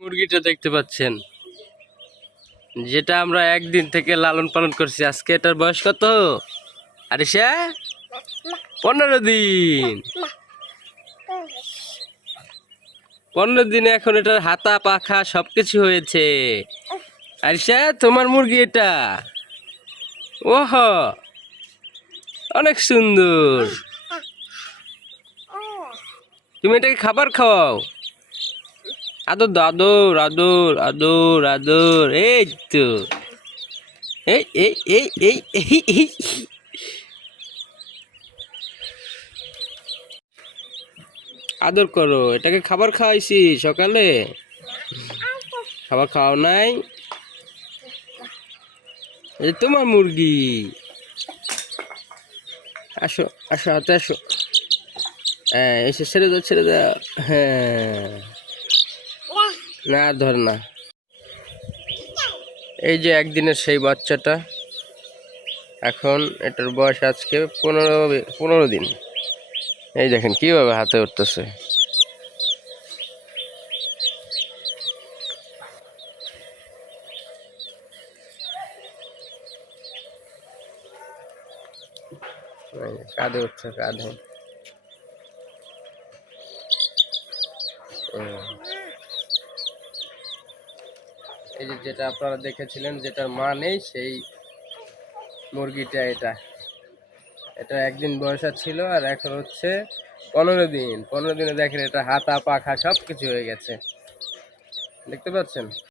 মুরগিটা দেখতে পাচ্ছেন, যেটা আমরা একদিন থেকে লালন পালন করছি। আজকে এটার বয়স কত আরিশা? 15 দিন। 15 দিনে এখন এটার হাতা পাখা সবকিছু হয়েছে। আরিশা, তোমার মুরগি এটা? ওহ, অনেক সুন্দর। তুমি এটাকে খাবার খাওয়াও। আদর দাও, আদর আদর আদর আদর। এই তো, এই এই এই এই এই এই। আদর করো, এটাকে খাবার খাওয়াইছি সকালে। খাবার খাওয়াও নাই? এই তোমার মুরগি। আসো আসো, হাতে আসো। হ্যাঁ, এসে ছেড়ে দাও, ছেড়ে দাও। হ্যাঁ, না ধর না। এই যে একদিনের সেই বাচ্চাটা, এখন এটার বয়স আজকে 15 দিন। এই দেখেন কিভাবে হাতে উঠতেছে। কাঁধে উঠছে, কাঁধে। এই যে যেটা আপনারা দেখেছিলেন, যেটার মা নেই, সেই মুরগিটা এটা। এটা একদিন বয়সা ছিল, আর এখন হচ্ছে 15 দিন। 15 দিনে দেখেন এটা হাতা পাখা সব কিছু হয়ে গেছে, দেখতে পাচ্ছেন।